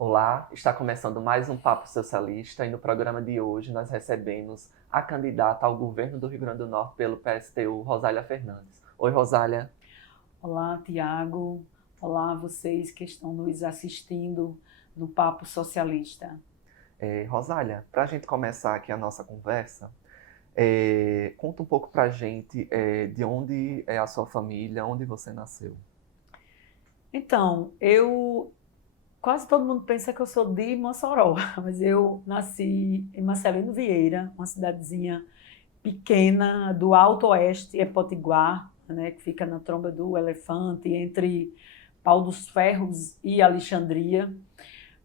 Olá, está começando mais um Papo Socialista e no programa de hoje nós recebemos a candidata ao governo do Rio Grande do Norte pelo PSTU, Rosália Fernandes. Oi, Rosália. Olá, Tiago. Olá, vocês que estão nos assistindo no Papo Socialista. Rosália, para a gente começar aqui a nossa conversa, conta um pouco para a gente de onde é a sua família, onde você nasceu. Então, quase todo mundo pensa que eu sou de Mossoró, mas eu nasci em Marcelino Vieira, uma cidadezinha pequena do Alto Oeste, é Potiguar, né, que fica na Tromba do Elefante, entre Pau dos Ferros e Alexandria.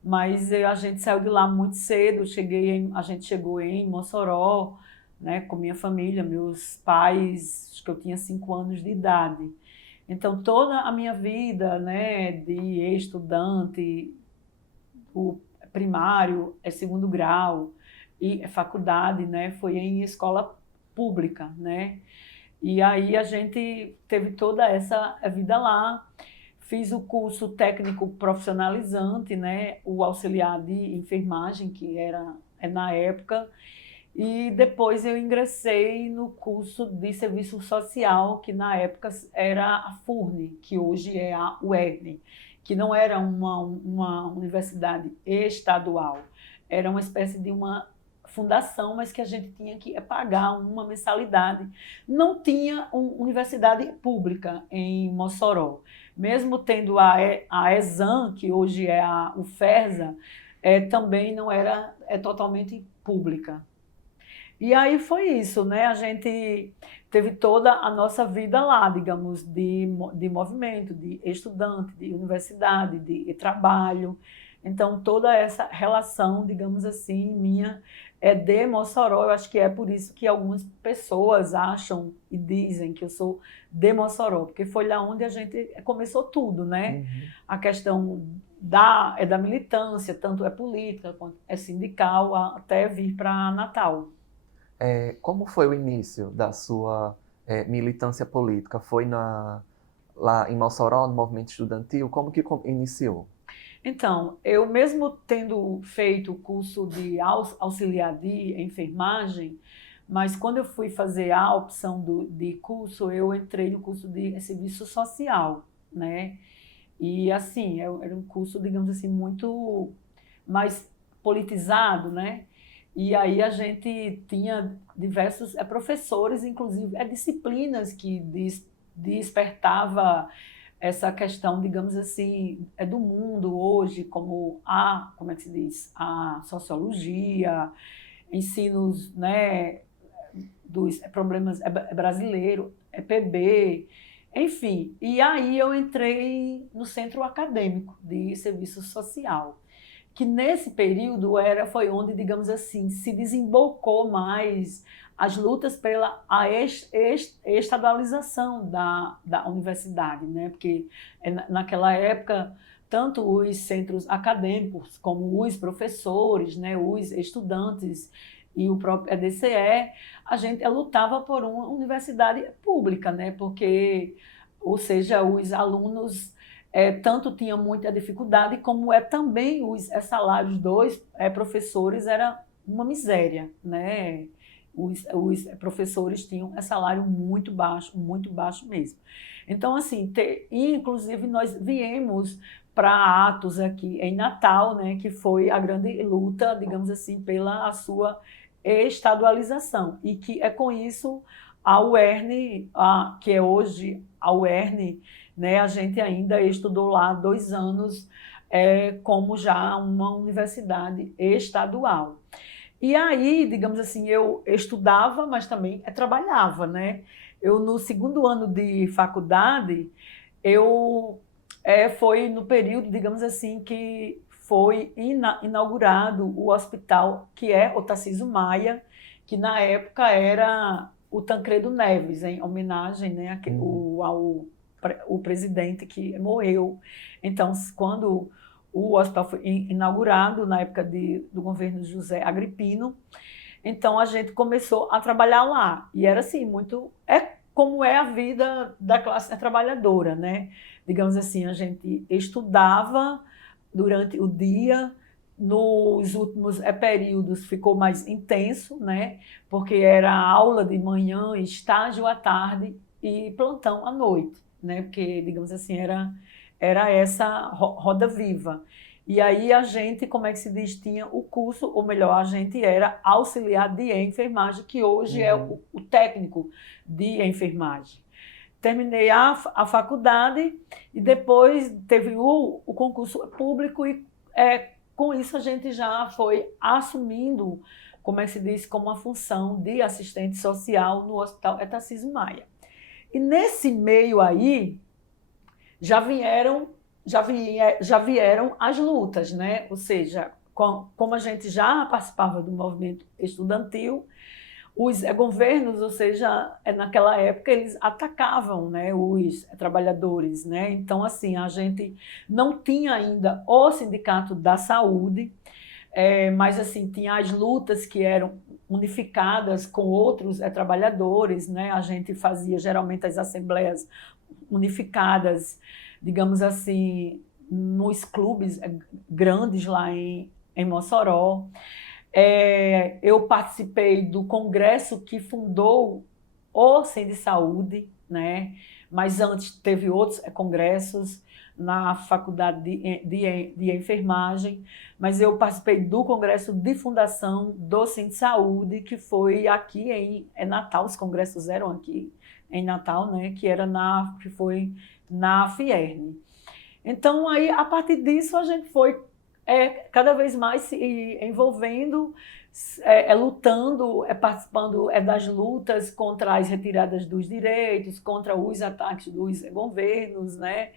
Mas a gente saiu de lá muito cedo, a gente chegou em Mossoró, né, com minha família, meus pais, acho que eu tinha 5 anos de idade. Então, toda a minha vida, né, de estudante, o primário, segundo grau e faculdade, né, foi em escola pública, né? E aí a gente teve toda essa vida lá. Fiz o curso técnico profissionalizante, né, o auxiliar de enfermagem, que é na época, e depois eu ingressei no curso de serviço social, que na época era a FURN, que hoje é a UERN, que não era uma universidade estadual, era uma espécie de uma fundação, mas que a gente tinha que pagar uma mensalidade. Não tinha uma universidade pública em Mossoró. Mesmo tendo a ESAM, que hoje é a UFERSA, também não era totalmente pública. E aí foi isso, né? A gente teve toda a nossa vida lá, digamos, de movimento, de estudante, de universidade, de trabalho. Então, toda essa relação, digamos assim, minha é de Mossoró. Eu acho que é por isso que algumas pessoas acham e dizem que eu sou de Mossoró, porque foi lá onde a gente começou tudo, né? Uhum. A questão da militância, tanto é política quanto é sindical, até vir para Natal. Como foi o início da sua militância política? Foi lá em Mossoró, no movimento estudantil? Como que iniciou? Então, eu mesmo tendo feito o curso de auxiliar de enfermagem, mas quando eu fui fazer a opção de curso, eu entrei no curso de serviço social, né? E assim, era um curso, digamos assim, muito mais politizado, né? E aí a gente tinha diversos professores, inclusive disciplinas que despertava essa questão, digamos assim, do mundo hoje, como é que se diz, a sociologia, ensinos, né, dos problemas brasileiros, EPB, enfim. E aí eu entrei no centro acadêmico de serviço social, que nesse período foi onde, digamos assim, se desembocou mais as lutas pela estadualização da universidade, né? Porque naquela época tanto os centros acadêmicos como os professores, né, os estudantes e o próprio EDCE, a gente lutava por uma universidade pública, né? Porque, ou seja, os alunos tanto tinha muita dificuldade, como também os salários dos professores era uma miséria, né? Os professores tinham salário muito baixo mesmo. Então, assim, inclusive nós viemos para atos aqui em Natal, né, que foi a grande luta, digamos assim, pela a sua estadualização, e que é com isso a UERN, que é hoje a UERN, né, a gente ainda estudou lá 2 anos como já uma universidade estadual. E aí, digamos assim, eu estudava, mas também trabalhava, né? Eu, no segundo ano de faculdade, foi no período, digamos assim, que foi inaugurado o hospital, que é o Tarcísio Maia, que na época era o Tancredo Neves, em homenagem, né, ao presidente que morreu. Então, quando o hospital foi inaugurado, na época do governo José Agripino, então a gente começou a trabalhar lá. E era assim, muito... como é a vida da classe trabalhadora, né? Digamos assim, a gente estudava durante o dia. Nos últimos períodos ficou mais intenso, né? Porque era aula de manhã, estágio à tarde e plantão à noite, né? Porque, digamos assim, era essa roda viva. E aí a gente, como é que se diz, tinha o curso, ou melhor, a gente era auxiliar de enfermagem, que hoje é o técnico de enfermagem. Terminei a faculdade e depois teve o concurso público e com isso a gente já foi assumindo, como é que se diz, como uma função de assistente social no Hospital Tarcísio Maia. E nesse meio aí já vieram as lutas, né? Ou seja, como a gente já participava do movimento estudantil, os governos, ou seja, naquela época eles atacavam, né, os trabalhadores, né? Então, assim, a gente não tinha ainda o Sindicato da Saúde, mas assim tinha as lutas que eram unificadas com outros trabalhadores, né? A gente fazia geralmente as assembleias unificadas, digamos assim, nos clubes grandes lá em Mossoró. Eu participei do congresso que fundou o Centro de Saúde, né? Mas antes teve outros congressos na faculdade de enfermagem, mas eu participei do congresso de fundação do Centro de Saúde, que foi aqui em Natal, os congressos eram aqui em Natal, né? Que foi na Fierne. Então, aí, a partir disso, a gente foi cada vez mais se envolvendo, lutando, participando das lutas contra as retiradas dos direitos, contra os ataques dos governos, né?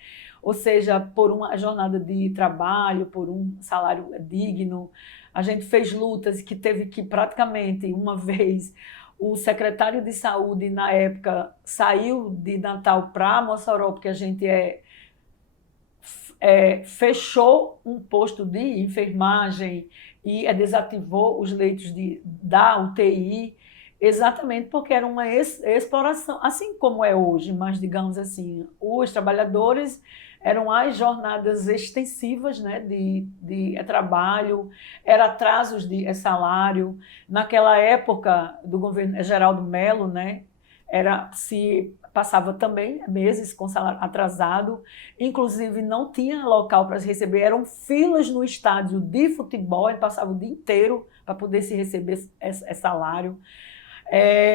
Ou seja, por uma jornada de trabalho, por um salário digno. A gente fez lutas que teve que praticamente uma vez o secretário de saúde na época saiu de Natal para Mossoró, porque a gente fechou um posto de enfermagem e desativou os leitos da UTI, exatamente porque era uma exploração, assim como é hoje, mas digamos assim, os trabalhadores eram as jornadas extensivas, né, de trabalho, era atrasos de salário. Naquela época do governo Geraldo Mello, né, se passava também meses com salário atrasado, inclusive não tinha local para se receber, eram filas no estádio de futebol, ele passava o dia inteiro para poder se receber esse salário.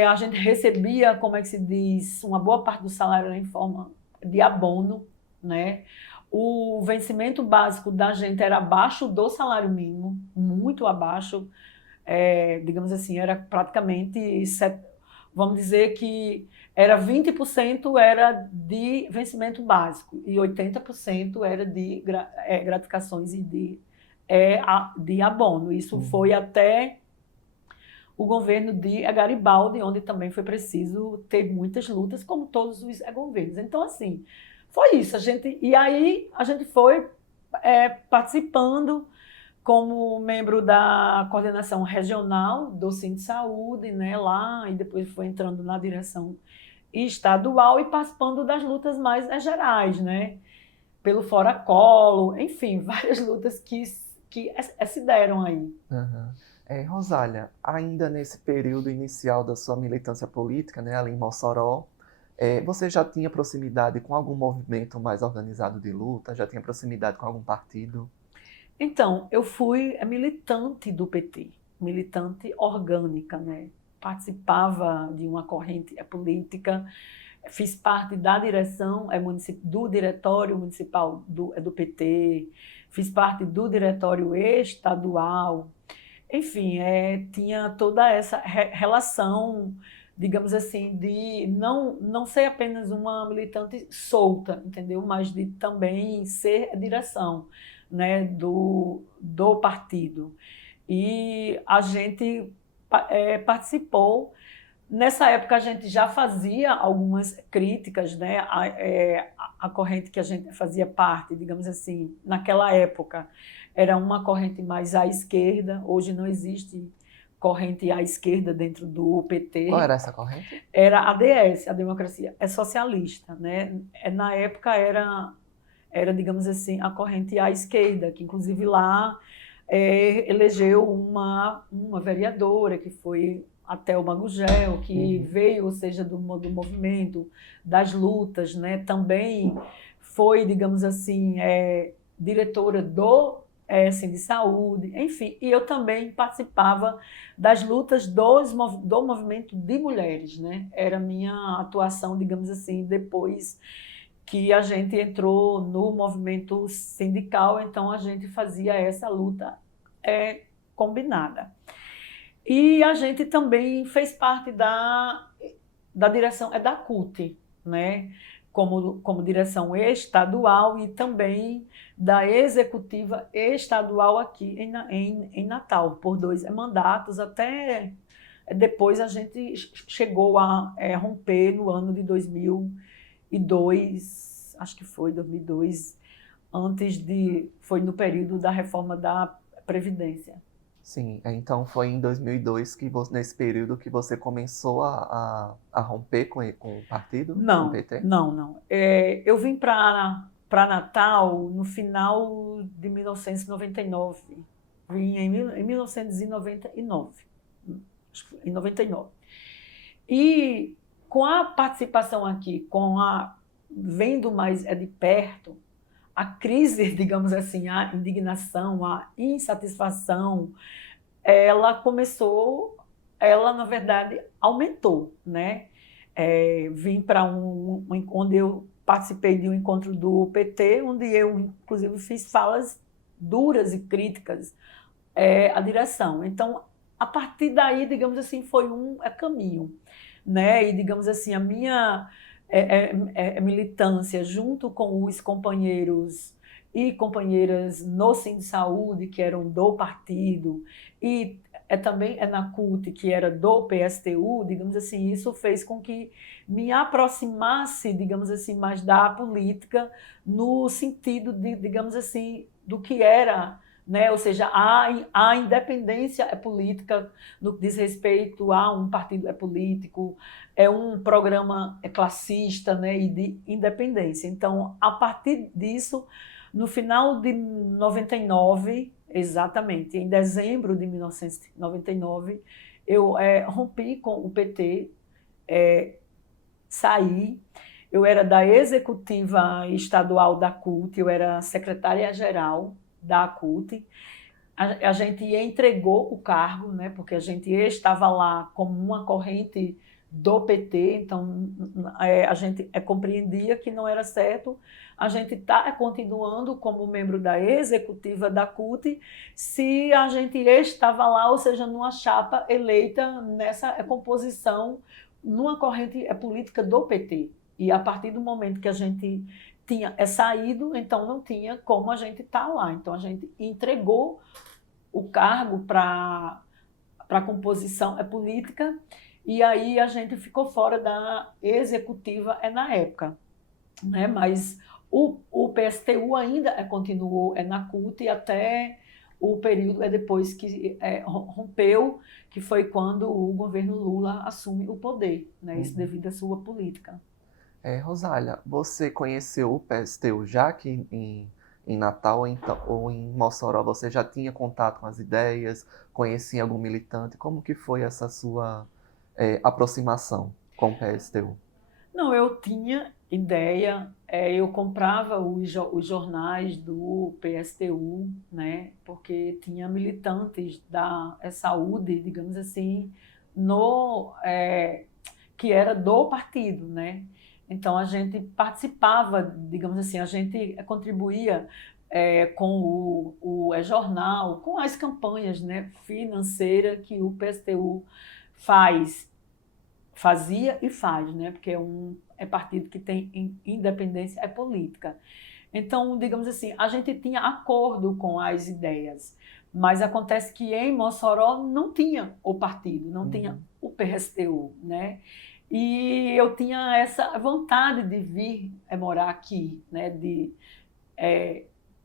A gente recebia, como é que se diz, uma boa parte do salário em forma de abono, né? O vencimento básico da gente era abaixo do salário mínimo, muito abaixo, digamos assim, era praticamente, vamos dizer que era 20% era de vencimento básico e 80% era de gratificações e de abono. Isso foi até o governo de Garibaldi, onde também foi preciso ter muitas lutas, como todos os governos. Então, assim, foi isso. E aí a gente foi participando como membro da coordenação regional do Centro de Saúde, né, lá, e depois foi entrando na direção estadual e participando das lutas mais gerais, né, pelo Fora Colo, enfim, várias lutas que se deram aí. Uhum. Rosália, ainda nesse período inicial da sua militância política, né, ali em Mossoró, você já tinha proximidade com algum movimento mais organizado de luta? Já tinha proximidade com algum partido? Então, eu fui militante do PT, militante orgânica, né? Participava de uma corrente política, fiz parte da direção do diretório municipal do PT, fiz parte do diretório estadual, enfim, tinha toda essa relação, digamos assim, de não ser apenas uma militante solta, entendeu? Mas de também ser a direção, né, do partido. E a gente participou. Nessa época, a gente já fazia algumas críticas, né, a corrente que a gente fazia parte, digamos assim, naquela época, era uma corrente mais à esquerda, hoje não existe corrente à esquerda dentro do PT. Qual era essa corrente? Era a DS, a Democracia Socialista, né? Na época era, digamos assim, a corrente à esquerda, que inclusive lá elegeu uma vereadora, que foi a Thelma Gugel, que veio, ou seja, do movimento, das lutas, né? Também foi, digamos assim, diretora do de saúde, enfim, e eu também participava das lutas do movimento de mulheres, né? Era a minha atuação, digamos assim, depois que a gente entrou no movimento sindical, então a gente fazia essa luta combinada. E a gente também fez parte da direção da CUT, né? Como direção estadual e também da executiva estadual aqui em Natal, por 2 mandatos, até depois a gente chegou a romper no ano de 2002, acho que foi 2002, foi no período da reforma da Previdência. Sim, então foi em 2002 nesse período que você começou a romper com o partido, com o Não, PT? não. Eu vim para Natal no final de 1999. Vim em 1999. Acho que em 99. E com a participação aqui, vendo mais de perto, a crise, digamos assim, a indignação, a insatisfação, ela, na verdade, aumentou, né? Vim para onde eu participei de um encontro do PT, onde eu, inclusive, fiz falas duras e críticas à direção. Então, a partir daí, digamos assim, foi um caminho, né? E, digamos assim, a minha militância junto com os companheiros e companheiras no Sim de Saúde, que eram do partido, e também na CUT, que era do PSTU, digamos assim, isso fez com que me aproximasse, digamos assim, mais da política, no sentido de, digamos assim, do que era, né? Ou seja, a independência política no que diz respeito a um partido político, um programa classista, né? E de independência. Então, a partir disso, no final de 99, exatamente, em dezembro de 1999, eu rompi com o PT, saí. Eu era da executiva estadual da CUT, eu era secretária-geral da CUT. A gente entregou o cargo, né, porque a gente estava lá como uma corrente do PT, então a gente compreendia que não era certo a gente está continuando como membro da executiva da CUT se a gente estava lá, ou seja, numa chapa eleita nessa composição, numa corrente política do PT. E a partir do momento que a gente tinha saído, então não tinha como a gente estar lá. Então a gente entregou o cargo para a composição política, e aí a gente ficou fora da executiva na época, né? Mas o PSTU ainda continuou na CUT até o período depois que rompeu, que foi quando o governo Lula assume o poder, né? Isso devido à sua política. Rosália, você conheceu o PSTU já aqui em Natal ou em Mossoró? Você já tinha contato com as ideias? Conhecia algum militante? Como que foi essa sua aproximação com o PSTU? Não, eu tinha ideia, eu comprava os jornais do PSTU, né, porque tinha militantes da saúde, digamos assim, que era do partido, né? Então a gente participava, digamos assim, a gente contribuía com o jornal, com as campanhas, né, financeiras que o PSTU fazia e faz, né? Porque é partido que tem independência política. Então, digamos assim, a gente tinha acordo com as ideias, mas acontece que em Mossoró não tinha o partido, não tinha o PSTU, né? E eu tinha essa vontade de vir morar aqui, né? De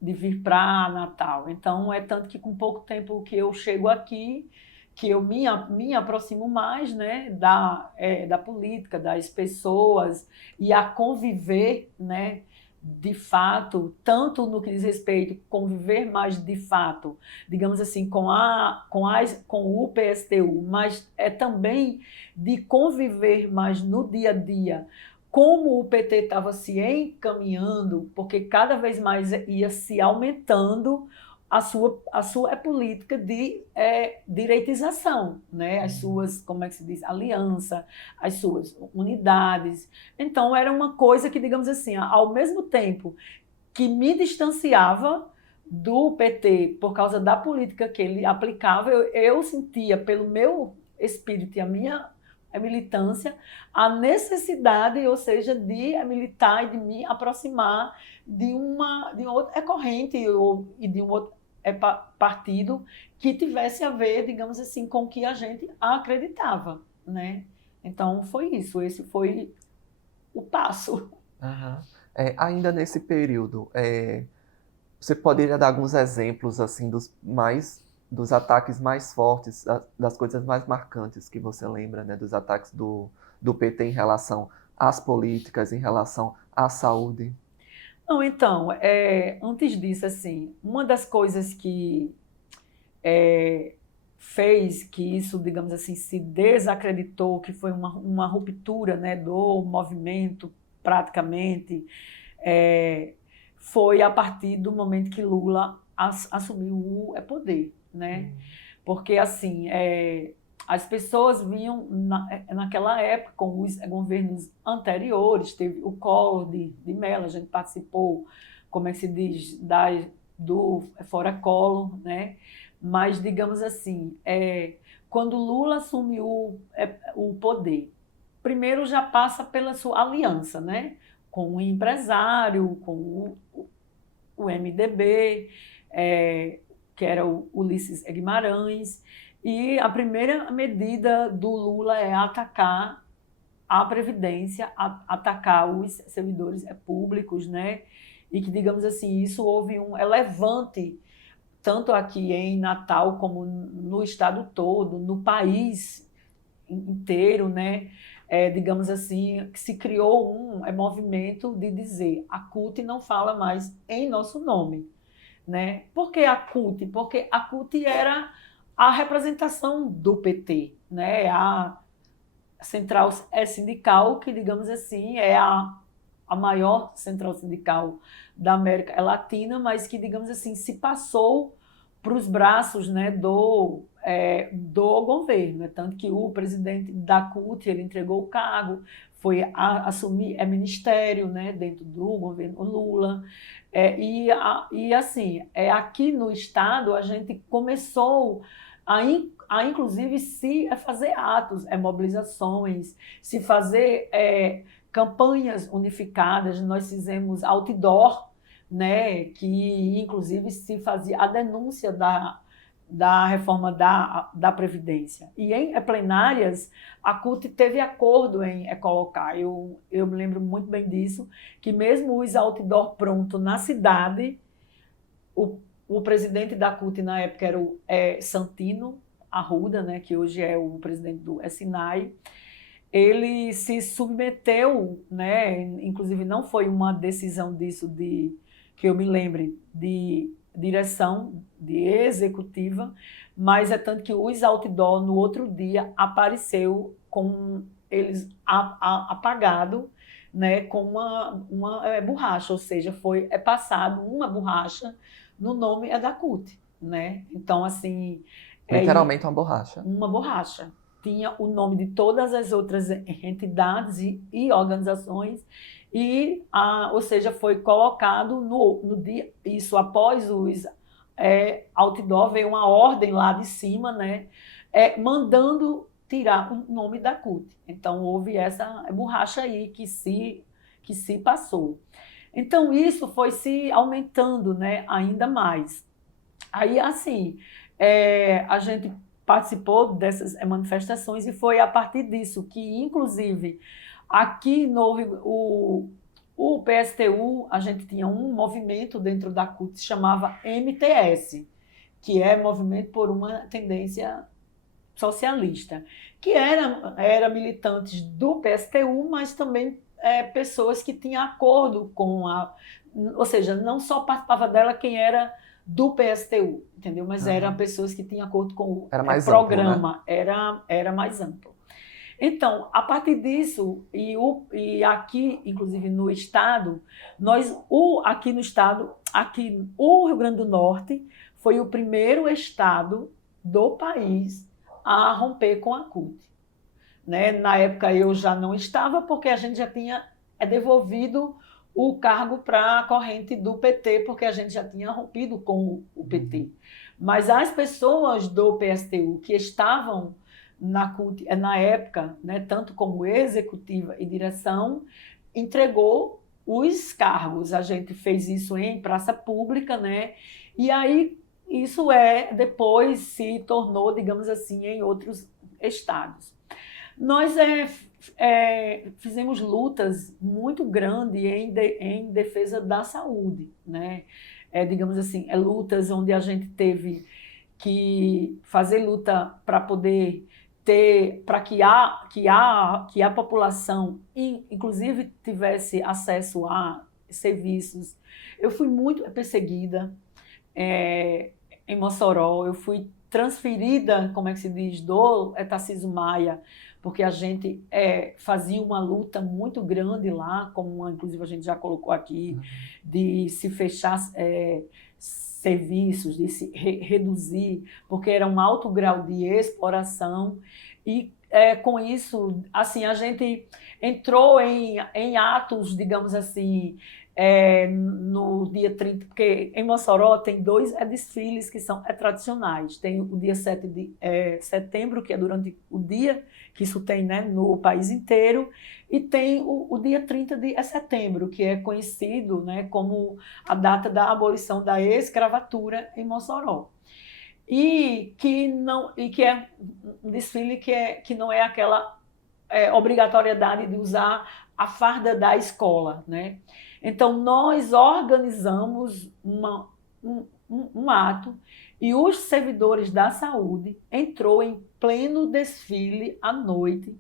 vir para Natal. Então, tanto que com pouco tempo que eu chego aqui, que eu me aproximo mais, né, da política, das pessoas, e a conviver, né, de fato, tanto no que diz respeito a conviver mais de fato, digamos assim, com o PSTU, mas é também de conviver mais no dia a dia, como o PT estava se encaminhando, porque cada vez mais ia se aumentando a sua política de direitização, né? As suas, como é que se diz, aliança, as suas unidades. Então, era uma coisa que, digamos assim, ao mesmo tempo que me distanciava do PT por causa da política que ele aplicava, eu sentia pelo meu espírito e a minha militância a necessidade, ou seja, de militar e de me aproximar de uma outra corrente e de um outro partido que tivesse a ver, digamos assim, com o que a gente acreditava, né? Então foi isso, esse foi o passo. Aham. Ainda nesse período, você poderia dar alguns exemplos assim dos ataques mais fortes, das coisas mais marcantes que você lembra, né, dos ataques do PT em relação às políticas, em relação à saúde? Não, então, antes disso, assim, uma das coisas que fez que isso, digamos assim, se desacreditou, que foi uma ruptura, né, do movimento, praticamente, foi a partir do momento que Lula assumiu o poder, né? Porque, assim, as pessoas vinham, naquela época, com os governos anteriores, teve o Collor de Mello, a gente participou, como é que se diz, do Fora Collor, né? Mas, digamos assim, quando Lula assumiu o poder, primeiro já passa pela sua aliança, né? Com o empresário, com o MDB, que era o Ulisses Guimarães, e a primeira medida do Lula é atacar a Previdência, atacar os servidores públicos, né? E que, digamos assim, isso houve um levante, tanto aqui em Natal como no estado todo, no país inteiro, né? Digamos assim, que se criou um movimento de dizer a CUT não fala mais em nosso nome, né? Por que a CUT? Porque a CUT era a representação do PT, né? A central sindical, que, digamos assim, é a maior central sindical da América Latina, mas que, digamos assim, se passou para os braços, né, do governo. Né? Tanto que o presidente da CUT ele entregou o cargo, foi assumir ministério, né, dentro do governo Lula. E assim, aqui no Estado, a gente começou inclusive, se fazer atos, mobilizações, se fazer campanhas unificadas. Nós fizemos outdoor, né, que inclusive se fazia a denúncia da reforma da Previdência. E em plenárias, a CUT teve acordo em colocar, eu me lembro muito bem disso, que mesmo os outdoor pronto na cidade, o presidente da CUT na época era o Santino Arruda, né, que hoje é o presidente do SINAI, ele se submeteu, né, inclusive não foi uma decisão disso que eu me lembre de direção, de executiva, mas é tanto que os outdoor no outro dia apareceu com eles apagado, né, com uma borracha, ou seja, foi passado uma borracha no nome da CUT, né? Então, assim... Literalmente uma borracha. Uma borracha. Tinha o nome de todas as outras entidades e organizações, ou seja, foi colocado no dia, isso após os outdoor, veio uma ordem lá de cima, né, mandando tirar o nome da CUT. Então, houve essa borracha aí que se passou. Então, isso foi se aumentando, né, ainda mais. Aí, assim, a gente participou dessas manifestações e foi a partir disso que, inclusive, aqui no o PSTU, a gente tinha um movimento dentro da CUT que se chamava MTS, que é Movimento por uma Tendência Socialista, que era militantes do PSTU, mas também pessoas que tinham acordo com ou seja, não só participava dela quem era do PSTU, entendeu? Mas eram pessoas que tinham acordo com o programa, amplo, né? Era mais amplo. Então, a partir disso, e aqui, inclusive no Estado, aqui no Estado, o Rio Grande do Norte foi o primeiro Estado do país a romper com a CUT. Né? Na época eu já não estava, porque a gente já tinha devolvido o cargo para a corrente do PT, porque a gente já tinha rompido com o PT. Mas as pessoas do PSTU que estavam na CUT, na época, né, tanto como executiva e direção, entregou os cargos. A gente fez isso em praça pública, né? E aí isso depois se tornou, digamos assim, em outros estados. Nós fizemos lutas muito grandes em defesa da saúde, né? Digamos assim, lutas onde a gente teve que fazer luta para poder para que a população, inclusive, tivesse acesso a serviços. Eu fui muito perseguida em Mossoró, eu fui transferida, como é que se diz, do Tarcísio Maia, porque a gente fazia uma luta muito grande lá, como inclusive a gente já colocou aqui, de se fechar serviços, de se reduzir, porque era um alto grau de exploração e com isso, assim, a gente entrou em atos, digamos assim, no dia 30, porque em Mossoró tem 2 desfiles que são tradicionais. Tem o dia 7 de setembro, que é durante o dia, que isso tem, né, no país inteiro, e tem o dia 30 de setembro, que é conhecido, né, como a data da abolição da escravatura em Mossoró. E que é um desfile que não é aquela obrigatoriedade de usar a farda da escola, né? Então, nós organizamos um ato e os servidores da saúde entrou em pleno desfile à noite,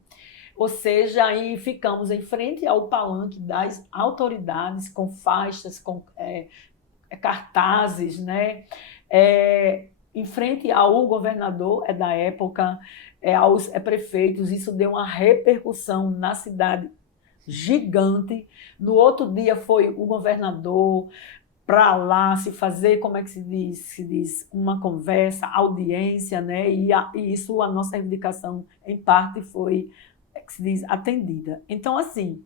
ou seja, aí ficamos em frente ao palanque das autoridades com faixas, com cartazes, né? Em frente ao governador da época, aos prefeitos. Isso deu uma repercussão na cidade gigante. No outro dia foi o governador para lá se fazer, como é que se diz, uma conversa, audiência, né? E isso, a nossa reivindicação, em parte, foi, que se diz, atendida. Então, assim,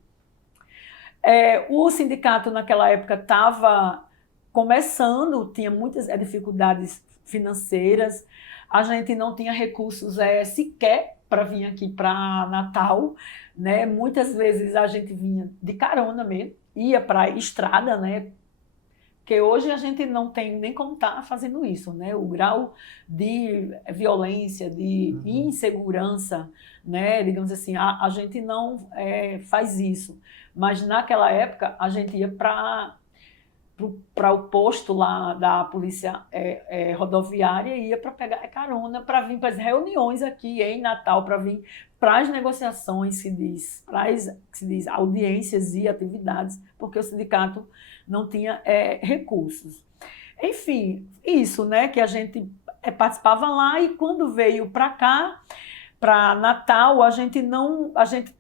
o sindicato naquela época estava começando, tinha muitas dificuldades financeiras, a gente não tinha recursos sequer para vir aqui para Natal, né? Muitas vezes a gente vinha de carona mesmo, ia para a estrada, né? Porque hoje a gente não tem nem como estar fazendo isso, né? O grau de violência, de insegurança, né? Digamos assim, a gente não faz isso. Mas naquela época a gente ia para o posto lá da polícia rodoviária e ia para pegar carona, para vir para as reuniões aqui em Natal, para vir para as negociações, para as audiências e atividades, porque o sindicato não tinha recursos. Enfim, isso, né, que a gente participava lá, e quando veio para cá, para Natal, a gente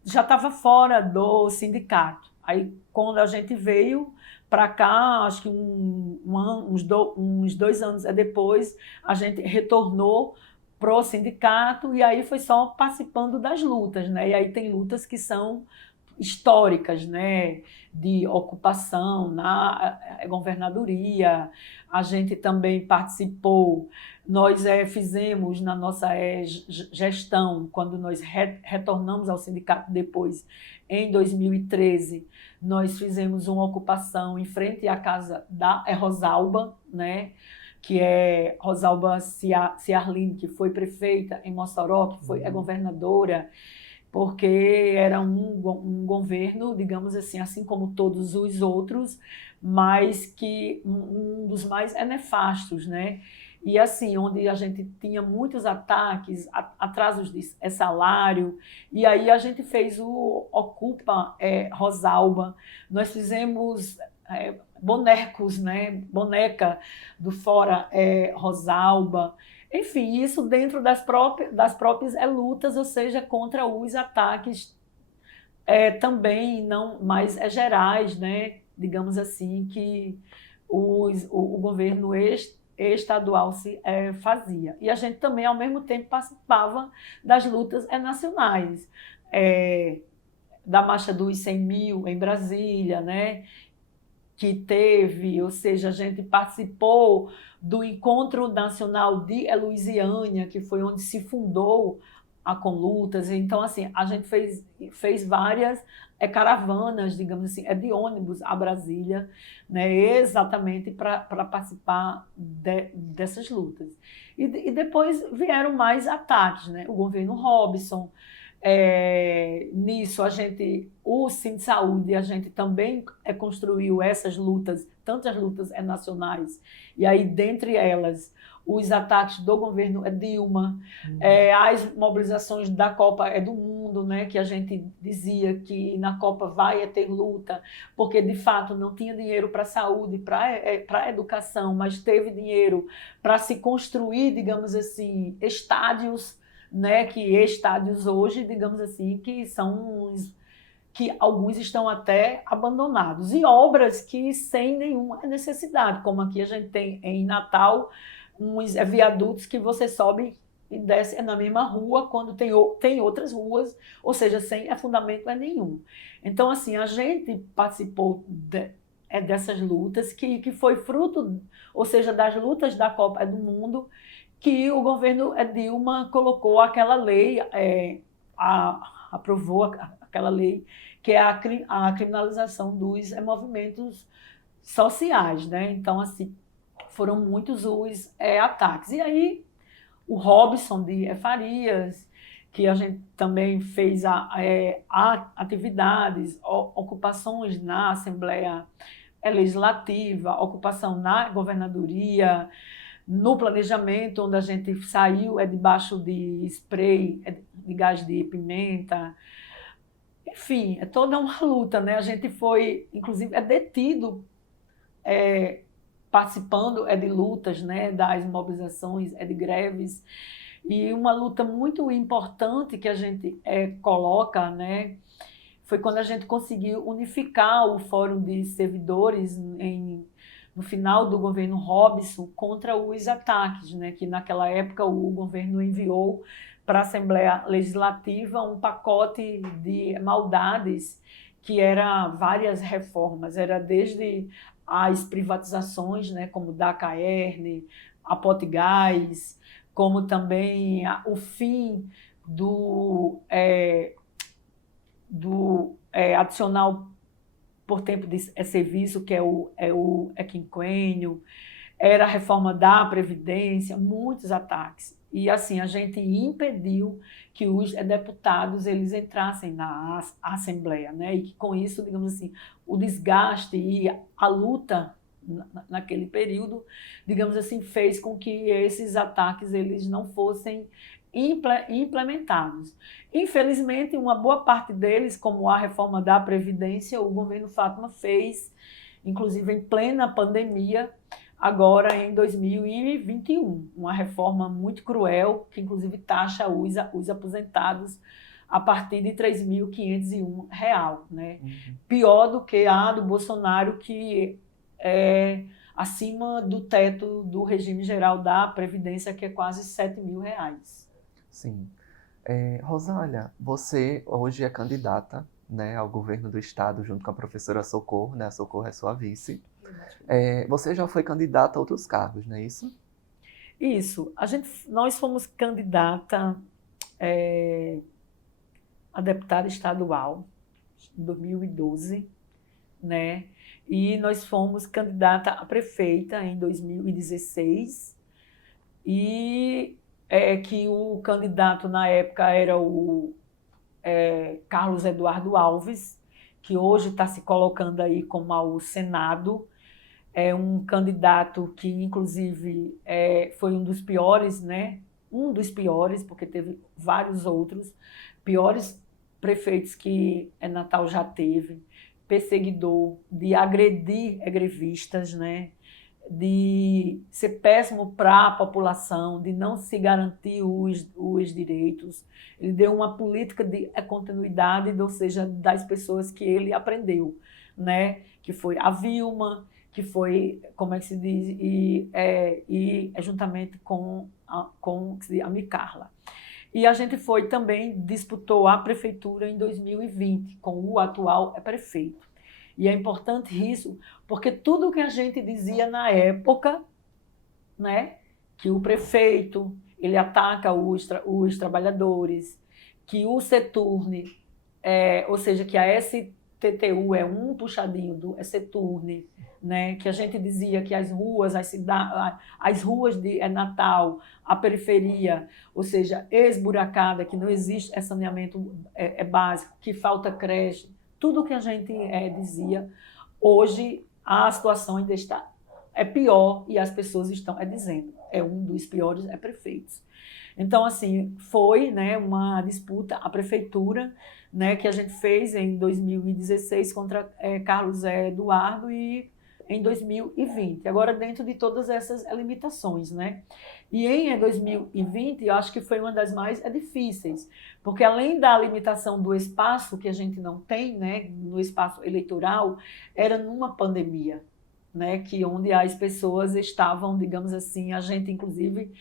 já estava fora do sindicato. Aí, quando a gente veio para cá, acho que uns 2 anos depois, a gente retornou para o sindicato, e aí foi só participando das lutas, né? E aí tem lutas que são históricas, né? De ocupação na governadoria. A gente também participou, nós fizemos na nossa gestão, quando nós retornamos ao sindicato depois, em 2013, nós fizemos uma ocupação em frente à casa da Rosalba, né? Que é Rosalba Ciarline, que foi prefeita em Mossoró, que foi governadora, porque era um governo, digamos assim como todos os outros, mas que um dos mais nefastos, né? e assim, onde a gente tinha muitos ataques, atrasos de salário, e aí a gente fez o Ocupa Rosalba, nós fizemos bonecos, né? Boneca do Fora Rosalba, enfim, isso dentro das próprias lutas, ou seja, contra os ataques também não mais gerais, né? Digamos assim, que o governo estadual fazia. E a gente também, ao mesmo tempo, participava das lutas nacionais, da Marcha dos 100 mil em Brasília, né? Que teve, ou seja, a gente participou do Encontro Nacional de Luisiânia, que foi onde se fundou a Conlutas. Então, assim, a gente fez várias caravanas, digamos assim, de ônibus a Brasília, né, exatamente para participar dessas lutas. E depois vieram mais ataques, né? O governo Robson. Nisso, o Sindsaúde, a gente também construiu essas lutas, tantas lutas nacionais, e aí, dentre elas, os ataques do governo Dilma, as mobilizações da Copa do Mundo, né, que a gente dizia que na Copa vai ter luta, porque de fato não tinha dinheiro para a saúde, para a educação, mas teve dinheiro para se construir, digamos assim, estádios, né, que estádios hoje, digamos assim, que são que alguns estão até abandonados, e obras que sem nenhuma necessidade, como aqui a gente tem em Natal, uns viadutos que você sobe e desce na mesma rua, quando tem outras ruas, ou seja, sem fundamento nenhum. Então, assim, a gente participou dessas lutas, que foi fruto, ou seja, das lutas da Copa do Mundo, que o governo Dilma colocou aquela lei, aprovou aquela lei, que é a criminalização dos movimentos sociais, né? Então, assim, foram muitos os ataques. E aí, o Robson de Farias, que a gente também fez atividades, ocupações na Assembleia Legislativa, ocupação na governadoria, no planejamento, onde a gente saiu debaixo de spray, de gás de pimenta. Enfim, é toda uma luta, né? A gente foi, inclusive, detido participando de lutas, né? Das mobilizações, de greves. E uma luta muito importante que a gente coloca, né? Foi quando a gente conseguiu unificar o Fórum de Servidores no final do governo Robson contra os ataques, né, que naquela época o governo enviou para a Assembleia Legislativa um pacote de maldades que era várias reformas, era desde as privatizações, né, como da Caerne, a Potgás, como também o fim do adicional por tempo de serviço, que é o quinquênio, era a reforma da Previdência, muitos ataques. E assim, a gente impediu que os deputados eles entrassem na Assembleia, né? E que com isso, digamos assim, o desgaste e a luta naquele período, digamos assim, fez com que esses ataques eles não fossem implementados. Infelizmente, uma boa parte deles, como a reforma da Previdência, o governo Fátima fez, inclusive em plena pandemia, agora em 2021, uma reforma muito cruel, que inclusive taxa os aposentados a partir de R$ 3.501, né? Pior do que a do Bolsonaro, que é acima do teto do regime geral da Previdência, que é quase R$ 7.000. Sim. Rosália, você hoje é candidata, né, ao governo do estado junto com a professora Socorro, né? A Socorro é sua vice. Você já foi candidata a outros cargos, não é isso? Isso. Nós fomos candidata a deputada estadual em 2012, né? E nós fomos candidata a prefeita em 2016 e que o candidato na época era o Carlos Eduardo Alves, que hoje está se colocando aí como ao Senado. é um candidato que, inclusive, foi um dos piores, né? Um dos piores, porque teve vários outros, piores prefeitos que Natal já teve, perseguidor, de agredir grevistas, né? De ser péssimo para a população, de não se garantir os direitos. Ele deu uma política de continuidade, ou seja, das pessoas que ele aprendeu, né? Que foi a Vilma, que foi, como é que se diz, juntamente com a Micarla. E a gente foi também, disputou a prefeitura em 2020, com o atual prefeito. E é importante isso, porque tudo que a gente dizia na época, né, que o prefeito ele ataca os trabalhadores, que o Seturne, ou seja, que a STTU é um puxadinho do Seturne, né, que a gente dizia que as ruas, as ruas de Natal, a periferia, ou seja, esburacada, que não existe saneamento básico, que falta creche, tudo que a gente dizia, hoje a situação ainda está pior e as pessoas estão dizendo, é um dos piores prefeitos. Então, assim, foi, né, uma disputa à prefeitura, né, que a gente fez em 2016 contra Carlos Eduardo e em 2020. Agora, dentro de todas essas limitações, né? E em 2020, eu acho que foi uma das mais difíceis, porque além da limitação do espaço que a gente não tem, né, no espaço eleitoral, era numa pandemia, né, que onde as pessoas estavam, digamos assim, a gente inclusive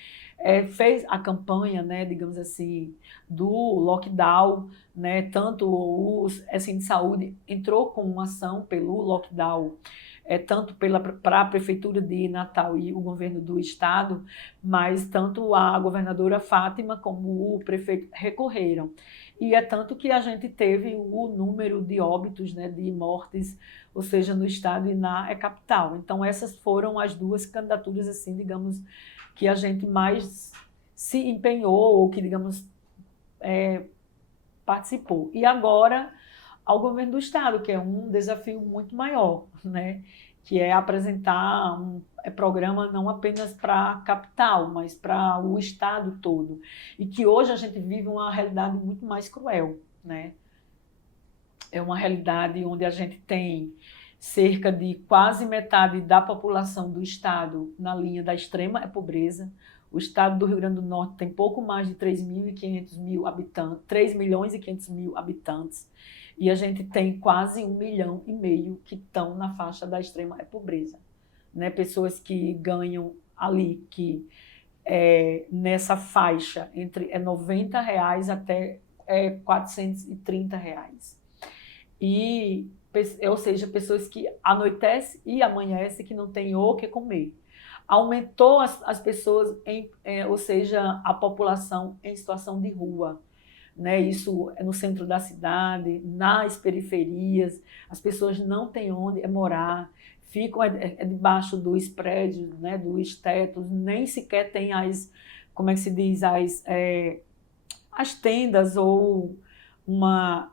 fez a campanha, né, digamos assim, do lockdown, né, tanto o assim, de saúde entrou com uma ação pelo lockdown, tanto para a Prefeitura de Natal e o governo do Estado, mas tanto a governadora Fátima como o prefeito recorreram. E é tanto que a gente teve o número de óbitos, né, de mortes, ou seja, no Estado e na capital. Então, essas foram as duas candidaturas, assim, digamos, que a gente mais se empenhou, ou que, digamos, participou. E agora, ao governo do Estado, que é um desafio muito maior, né? Que é apresentar um programa não apenas para a capital, mas para o Estado todo. E que hoje a gente vive uma realidade muito mais cruel, né? É uma realidade onde a gente tem cerca de quase metade da população do Estado na linha da extrema pobreza. O Estado do Rio Grande do Norte tem pouco mais de 3.500.000 habitantes, 3.500.000 habitantes, e a gente tem quase 1,5 milhão que estão na faixa da extrema pobreza, né? Pessoas que ganham ali, nessa faixa, entre R$ 90 até R$ 430. Ou seja, pessoas que anoitece e amanhece que não tem o que comer. Aumentou as pessoas, ou seja, a população em situação de rua, né? Isso é no centro da cidade, nas periferias, as pessoas não têm onde morar, ficam debaixo dos prédios, né, dos tetos, nem sequer tem como é que se diz, as tendas ou uma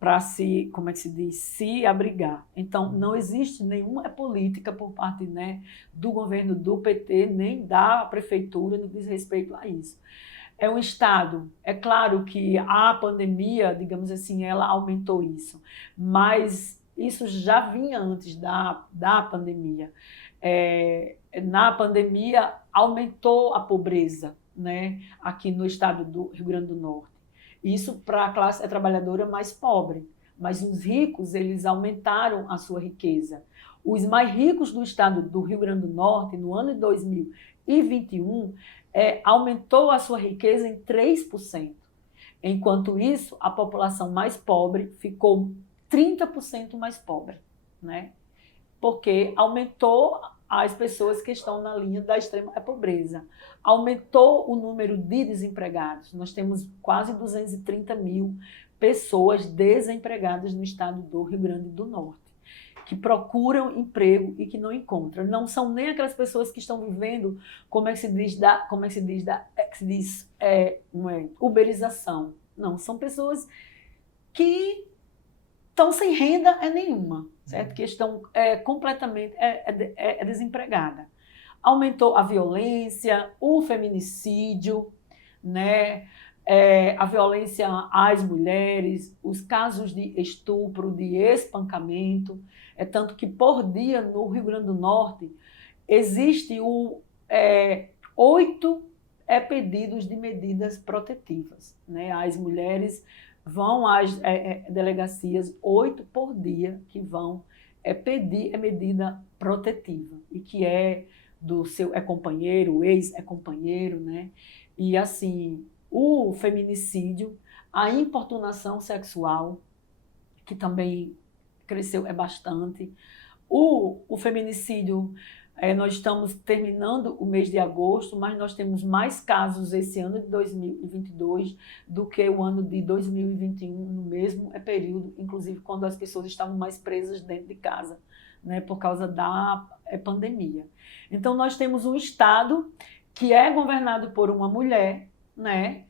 para se, como é que se diz, se abrigar. Então, não existe nenhuma política por parte, né, do governo do PT, nem da prefeitura no que diz respeito a isso. É um Estado, é claro que a pandemia, digamos assim, ela aumentou isso, mas isso já vinha antes da pandemia. Na pandemia, aumentou a pobreza, né, aqui no estado do Rio Grande do Norte. Isso para a classe trabalhadora mais pobre, mas os ricos, eles aumentaram a sua riqueza. Os mais ricos do estado do Rio Grande do Norte, no ano de 2021, aumentou a sua riqueza em 3%. Enquanto isso, a população mais pobre ficou 30% mais pobre, né? Porque aumentou as pessoas que estão na linha da extrema pobreza. Aumentou o número de desempregados. Nós temos quase 230.000 pessoas desempregadas no estado do Rio Grande do Norte, que procuram emprego e que não encontram. Não são nem aquelas pessoas que estão vivendo, uberização. Não, são pessoas que estão sem renda nenhuma, certo? Que estão completamente desempregada. Aumentou a violência, o feminicídio, né? A violência às mulheres, os casos de estupro, de espancamento. Tanto que por dia no Rio Grande do Norte existe 8 pedidos de medidas protetivas, né? As mulheres vão às delegacias 8 por dia que vão pedir medida protetiva e que do seu companheiro, ex-companheiro, né? E assim, o feminicídio, a importunação sexual, que também cresceu bastante, o feminicídio. Nós estamos terminando o mês de agosto, mas nós temos mais casos esse ano de 2022 do que o ano de 2021, no mesmo período, inclusive quando as pessoas estavam mais presas dentro de casa, né, por causa da pandemia. Então, nós temos um Estado que é governado por uma mulher, né,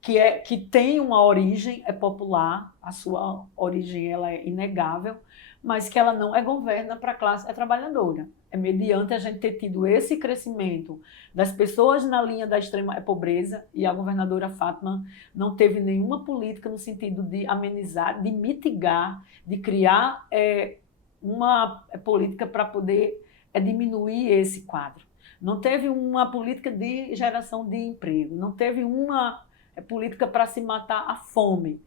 que tem uma origem popular, a sua origem ela é inegável, mas que ela não governa para a classe trabalhadora. Mediante a gente ter tido esse crescimento das pessoas na linha da extrema pobreza, e a governadora Fátima não teve nenhuma política no sentido de amenizar, de mitigar, de criar uma política para poder diminuir esse quadro. Não teve uma política de geração de emprego, não teve uma política para se matar a fome.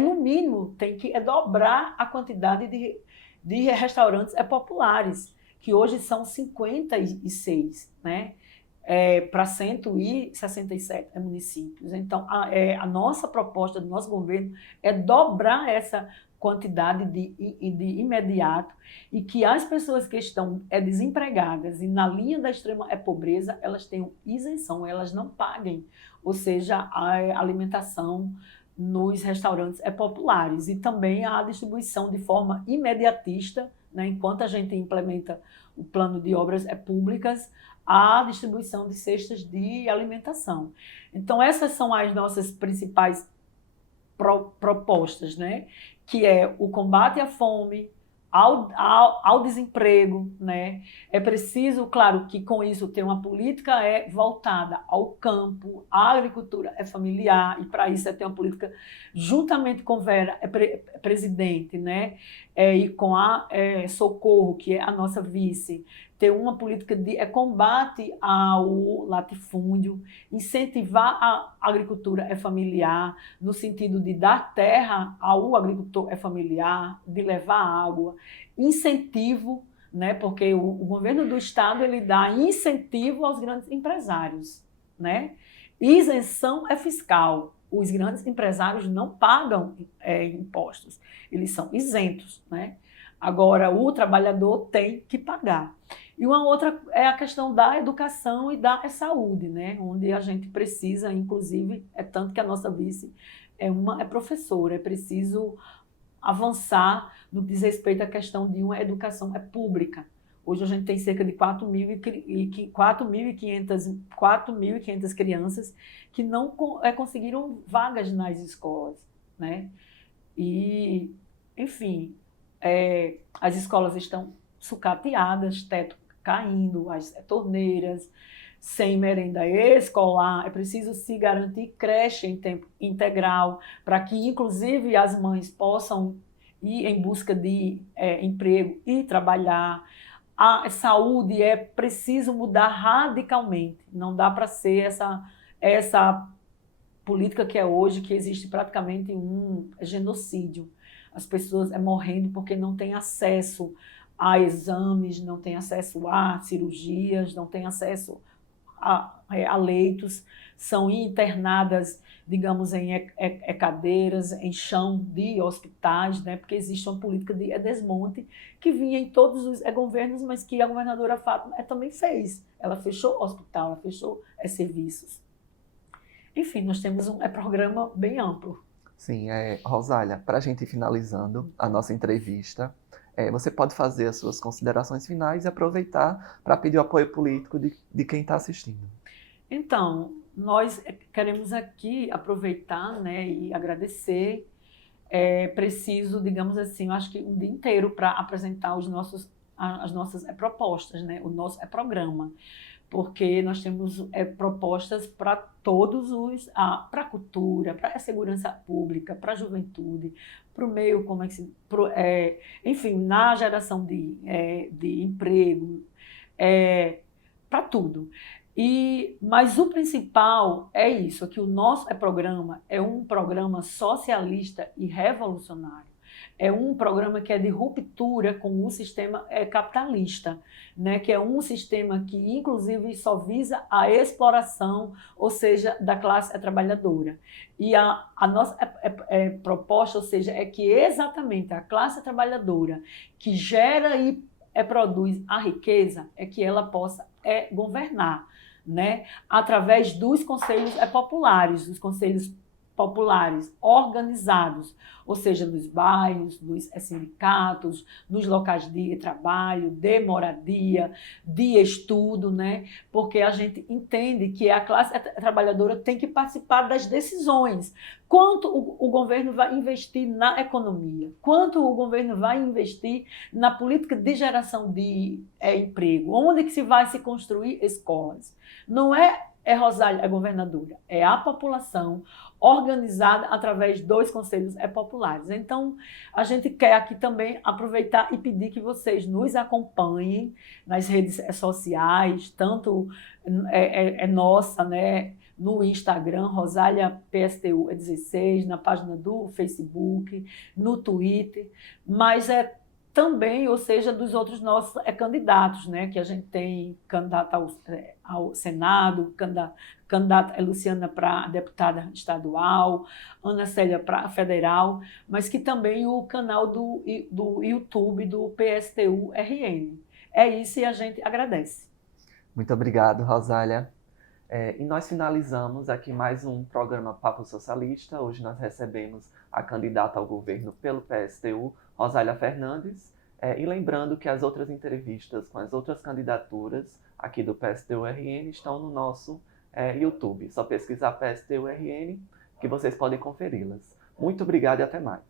No mínimo, tem que dobrar a quantidade de restaurantes populares, que hoje são 56, né? Para 167 municípios. Então, a nossa proposta do nosso governo é dobrar essa quantidade de imediato, e que as pessoas que estão desempregadas e na linha da extrema pobreza, elas tenham isenção, elas não paguem, ou seja, a alimentação nos restaurantes populares, e também a distribuição de forma imediatista, né, enquanto a gente implementa o plano de obras públicas, a distribuição de cestas de alimentação. Então, essas são as nossas principais propostas, né? Que é o combate à fome, ao desemprego, né? É preciso, claro, que com isso ter uma política voltada ao campo, à agricultura familiar, e para isso ter uma política juntamente com Vera, presidente, né? E com a Socorro, que é a nossa vice, ter uma política de combate ao latifúndio, incentivar a agricultura familiar, no sentido de dar terra ao agricultor familiar, de levar água, incentivo, né, porque o governo do estado ele dá incentivo aos grandes empresários, né? Isenção fiscal. Os grandes empresários não pagam impostos, eles são isentos, né? Agora, o trabalhador tem que pagar. E uma outra é a questão da educação e da saúde, né? Onde a gente precisa, inclusive, tanto que a nossa vice é professora, é preciso avançar no que diz respeito à questão de uma educação pública. Hoje a gente tem cerca de 4.500 crianças que não conseguiram vagas nas escolas, né? E, enfim, as escolas estão sucateadas, teto caindo, as torneiras, sem merenda escolar. É preciso se garantir creche em tempo integral, para que, inclusive, as mães possam ir em busca de emprego e trabalhar. A saúde é preciso mudar radicalmente. Não dá para ser essa política que é hoje, que existe praticamente um genocídio. As pessoas morrendo porque não têm acesso a exames, não têm acesso a cirurgias, não têm acesso a leitos, são internadas, digamos, em cadeiras, em chão de hospitais, né? Porque existe uma política de desmonte que vinha em todos os governos, mas que a governadora Fátima também fez. Ela fechou hospital, ela fechou serviços. Enfim, nós temos um programa bem amplo. Sim, Rosália, para a gente ir finalizando a nossa entrevista, você pode fazer as suas considerações finais e aproveitar para pedir o apoio político de quem está assistindo. Então, nós queremos aqui aproveitar, né, e agradecer é preciso, digamos assim, eu acho que um dia inteiro para apresentar as nossas propostas, né? O nosso programa, porque nós temos propostas para todos os, para a cultura, para a segurança pública, para a juventude, para o meio, enfim, na geração de emprego, para tudo. Mas o principal é isso, é que o nosso programa é um programa socialista e revolucionário. É um programa que é de ruptura com o sistema capitalista, né? Que é um sistema que, inclusive, só visa a exploração, ou seja, da classe trabalhadora. E a nossa proposta, ou seja, é que exatamente a classe trabalhadora que gera e produz a riqueza, é que ela possa governar, né? Através dos conselhos populares organizados, ou seja, nos bairros, nos sindicatos, nos locais de trabalho, de moradia, de estudo, né? Porque a gente entende que a classe trabalhadora tem que participar das decisões. Quanto o governo vai investir na economia? Quanto o governo vai investir na política de geração de emprego? Onde que se vai se construir escolas? Não é Rosália, a governadora, é a população organizada através dos conselhos populares. Então, a gente quer aqui também aproveitar e pedir que vocês nos acompanhem nas redes sociais, tanto nossa, né, no Instagram, Rosália PSTU 16, na página do Facebook, no Twitter, mas também, ou seja, dos outros nossos candidatos, né? Que a gente tem candidato ao Senado, candidata Luciana para deputada estadual, Ana Célia para federal, mas que também o canal do YouTube do PSTU-RN. É isso e a gente agradece. Muito obrigado, Rosália. E nós finalizamos aqui mais um programa Papo Socialista. Hoje nós recebemos a candidata ao governo pelo PSTU, Rosália Fernandes. E lembrando que as outras entrevistas com as outras candidaturas aqui do PSTU-RN estão no nosso YouTube. Só pesquisar PSTU-RN que vocês podem conferi-las. Muito obrigado e até mais.